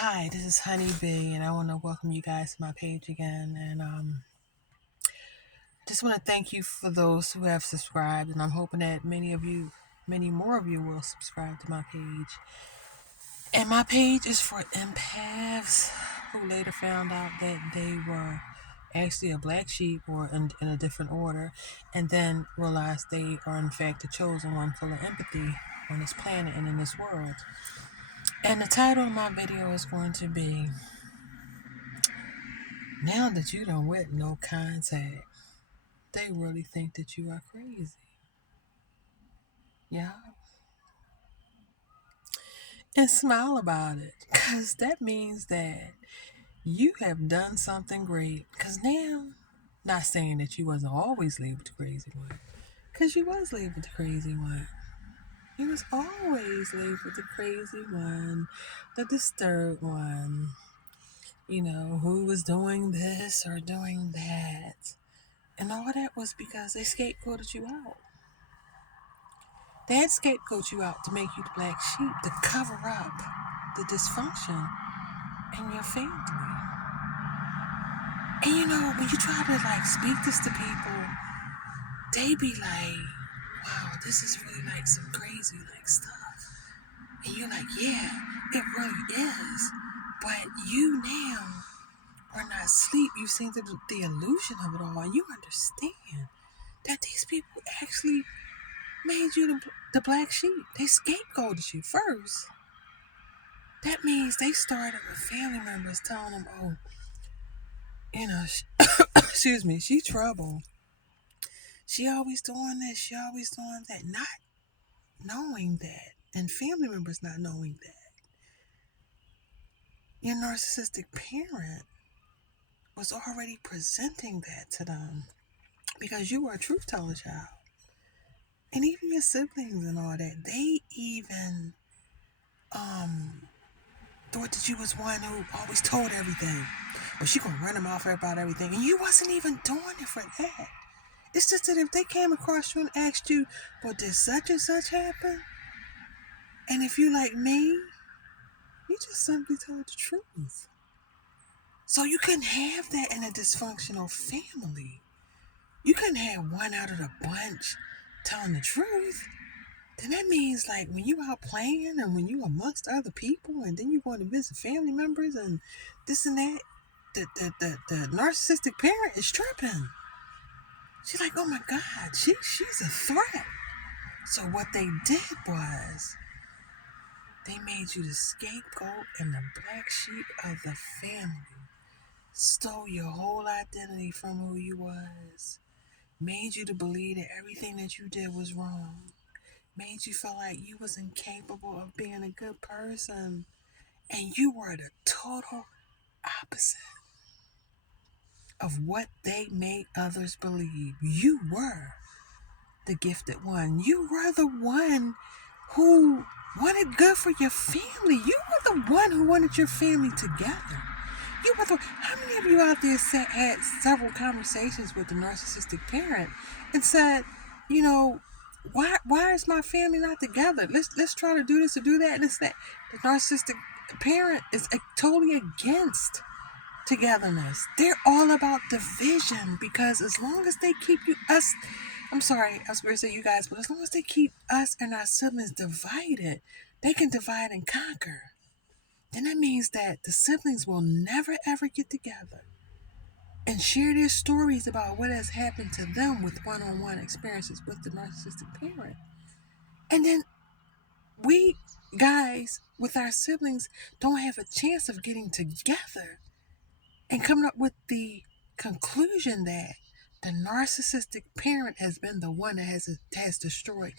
Hi, this is Honey Bee, and I want to welcome you guys to my page again. And just want to thank you for those who have subscribed, and I'm hoping that many more of you will subscribe to my page. And my page is for empaths who later found out that they were actually a black sheep or in a different order, and then realized they are in fact the chosen one full of empathy on this planet and in this world. And the title of my video is going to be, now that you done went no contact, they really think that you are crazy. Yeah. And smile about it. Because that means that you have done something great. Because now, not saying that you wasn't always laid with the crazy one. Because you was laid with the crazy one. You was always laid with the crazy one. The disturbed one. You know, who was doing this or doing that. And all that was because they scapegoated you out. They had scapegoat you out to make you the black sheep, to cover up the dysfunction in your family. And you know, when you try to speak this to people, they be like, wow, this is really some crazy stuff. And you're like, yeah, it really is. But you now are not asleep. You've seen the illusion of it all, and you understand that these people actually made you the black sheep. They scapegoated you first. That means they started with family members telling them, oh, excuse me, she trouble. She always doing this, she always doing that. Not knowing that, and family members not knowing that. Your narcissistic parent was already presenting that to them because you were a truth teller child. And even your siblings and all that, they even thought that you was one who always told everything. Or she gonna run them off about everything. And you wasn't even doing it for that. It's just that if they came across you and asked you, well, did such and such happen? And if you like me, you just simply told the truth. So you couldn't have that in a dysfunctional family. You couldn't have one out of the bunch telling the truth. Then that means when you out playing and when you amongst other people and then you going to visit family members and this and that, the narcissistic parent is tripping. She's like, oh my God, she's a threat. So what they did was they made you the scapegoat and the black sheep of the family. Stole your whole identity from who you was. Made you to believe that everything that you did was wrong. Made you feel like you was incapable of being a good person. And you were the total opposite of what they made others believe. You were the gifted one. You were the one who wanted good for your family. You were the one who wanted your family together. You were the. How many of you out there had several conversations with the narcissistic parent and said, you know, why is my family not together? Let's try to do this or do that and this that. The narcissistic parent is totally against togetherness. They're all about division because as long as they keep I'm sorry, I was going to say you guys, but as long as they keep us and our siblings divided, they can divide and conquer. Then that means that the siblings will never ever get together and share their stories about what has happened to them with one-on-one experiences with the narcissistic parent. And then we guys with our siblings don't have a chance of getting together and coming up with the conclusion that the narcissistic parent has been the one that has destroyed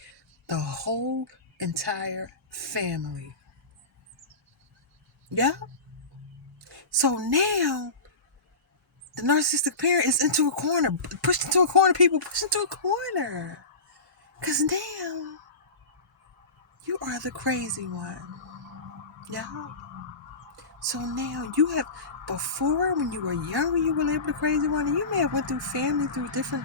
the whole entire family. Yeah? So now the narcissistic parent is into a corner, pushed into a corner, people pushed into a corner. Because now you are the crazy one. Yeah? So now you have, before when you were younger, you were labeled the crazy one, and you may have went through family, through different,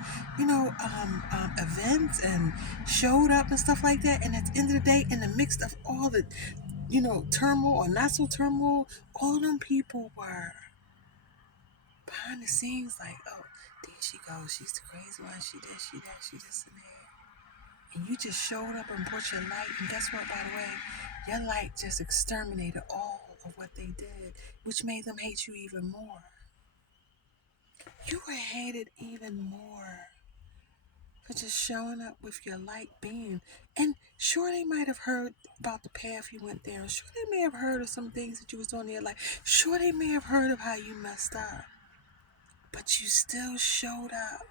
events and showed up and stuff like that. And at the end of the day, in the mix of all the, turmoil or not so turmoil, all them people were behind the scenes like, oh, there she goes. She's the crazy one. She this, she that, she this and that. And you just showed up and brought your light. And guess what, by the way? Your light just exterminated all of what they did, which made them hate you even more. You were hated even more for just showing up with your light beam. And sure, they might have heard about the path you went down. Sure, they may have heard of some things that you was doing in your life. Sure, they may have heard of how you messed up. But you still showed up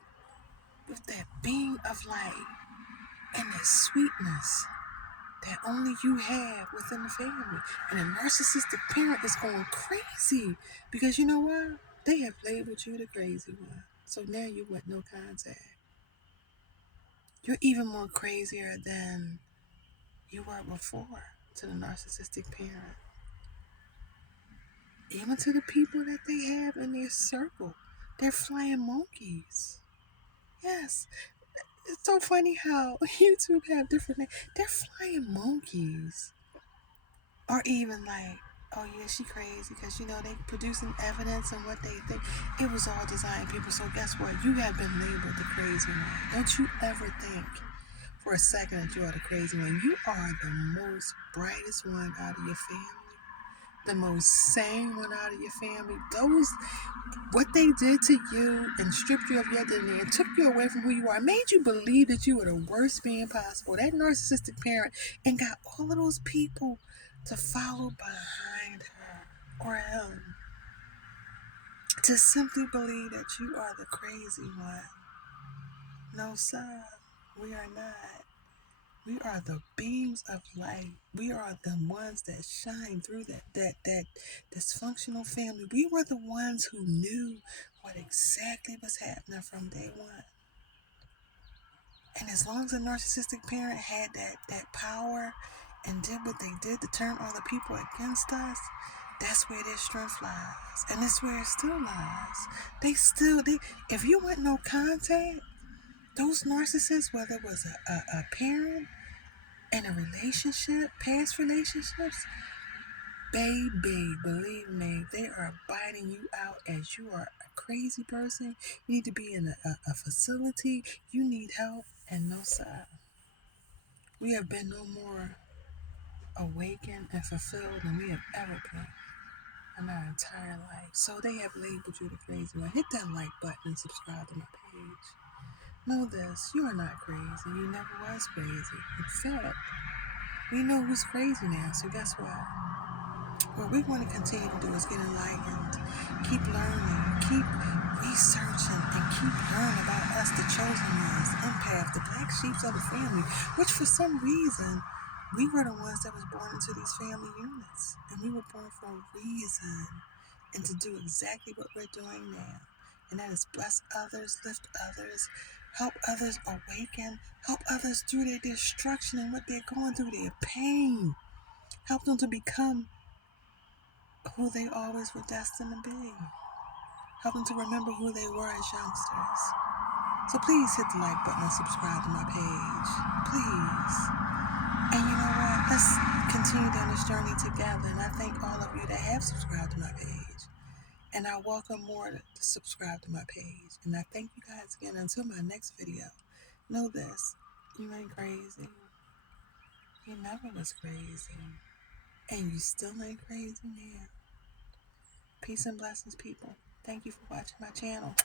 with that beam of light and that sweetness that only you have within the family. And a narcissistic parent is going crazy because you know what? They have labeled you the crazy one. So now you want no contact. You're even more crazier than you were before to the narcissistic parent. Even to the people that they have in their circle. They're flying monkeys. Yes. It's so funny how YouTube have different names. They're flying monkeys. Or even like, oh yeah, she crazy because they producing evidence and what they think. It was all designed, people. So guess what? You have been labeled the crazy one. Don't you ever think for a second that you are the crazy one. You are the most brightest one out of your family. The most sane one out of your family. What they did to you and stripped you of your identity and took you away from who you are, made you believe that you were the worst being possible. That narcissistic parent, and got all of those people to follow behind her or him, to simply believe that you are the crazy one. No, sir, we are not. We are the beams of light. We are the ones that shine through that dysfunctional family. We were the ones who knew what exactly was happening from day one. And as long as a narcissistic parent had that power and did what they did to turn all the people against us, that's where their strength lies. And that's where it still lies. If you want no contact, those narcissists, whether it was a parent, in a relationship, past relationships, baby, believe me, they are biting you out as you are a crazy person. You need to be in a facility. You need help, and no, sir. We have been no more awakened and fulfilled than we have ever been in our entire life. So they have labeled you the crazy one. Hit that like button and subscribe to my page. Know this, you are not crazy. You never was crazy. In fact, we know who's crazy now, so guess what? What we want to continue to do is get enlightened, keep learning, keep researching, and keep learning about us, the chosen ones, the empath, the black sheep of the family, which for some reason, we were the ones that was born into these family units. And we were born for a reason, and to do exactly what we're doing now. And that is bless others, lift others, help others awaken, help others through their destruction and what they're going through, their pain. Help them to become who they always were destined to be. Help them to remember who they were as youngsters. So please hit the like button and subscribe to my page. Please. And you know what? Let's continue down this journey together. And I thank all of you that have subscribed to my page. And I welcome more to subscribe to my page. And I thank you guys again. Until my next video, know this. You ain't crazy. You never was crazy. And you still ain't crazy now. Peace and blessings, people. Thank you for watching my channel.